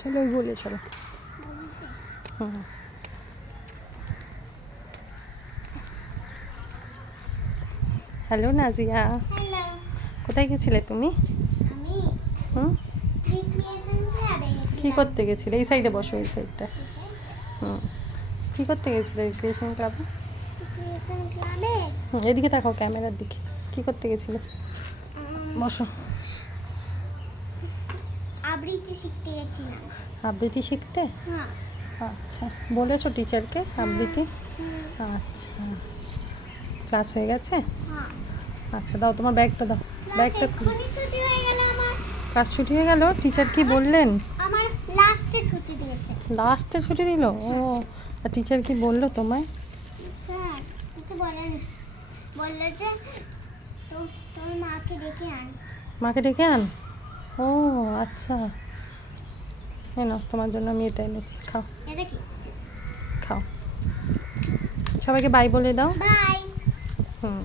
চলো ওই বলে চলো। হুম। Hello Nazia, hello. কোথায় গেছিলে তুমি? আমি হুম, রিক্রিয়েশন ক্লাবে গেছিলাম। কী করতে গেছিলে? এই সাইডে বসো, এই সাইডটা। হুম, কী করতে গেছিলে রিক্রিয়েশন ক্লাবে? রিক্রিয়েশন ক্লাবে এদিকে তাকাও, ক্যামেরার দিকে। কী করতে গেছিলে? বসো। আবৃত্তি শিখতে গেছিলাম। আবৃত্তি শিখতে? হ্যাঁ। আচ্ছা, বলেছো টিচারকে আবৃত্তি? হুম, আচ্ছা, ক্লাস হয়ে গেছে? হ্যাঁ। আচ্ছা, দাও তোমার ব্যাগটা দাও। ব্যাগটা এক্ষুনি ছুটি হয়ে গেল আমার। ক্লাস ছুটি হয়ে গেল? টিচার কি বললেন? আমার লাস্টে ছুটি দিয়েছে। লাস্টে ছুটি দিল? ও, আর টিচার কি বললো তোমায়? স্যার কিছু বলেনি, বললো যে তোর মাকে ডেকে আন। মাকে ডেকে আন? ও আচ্ছা, না তোমার জন্য আমি এটা এনেছি, খাও এটা কি? খাও। সবাইকে বাই বলে দাও। বাই। হুম।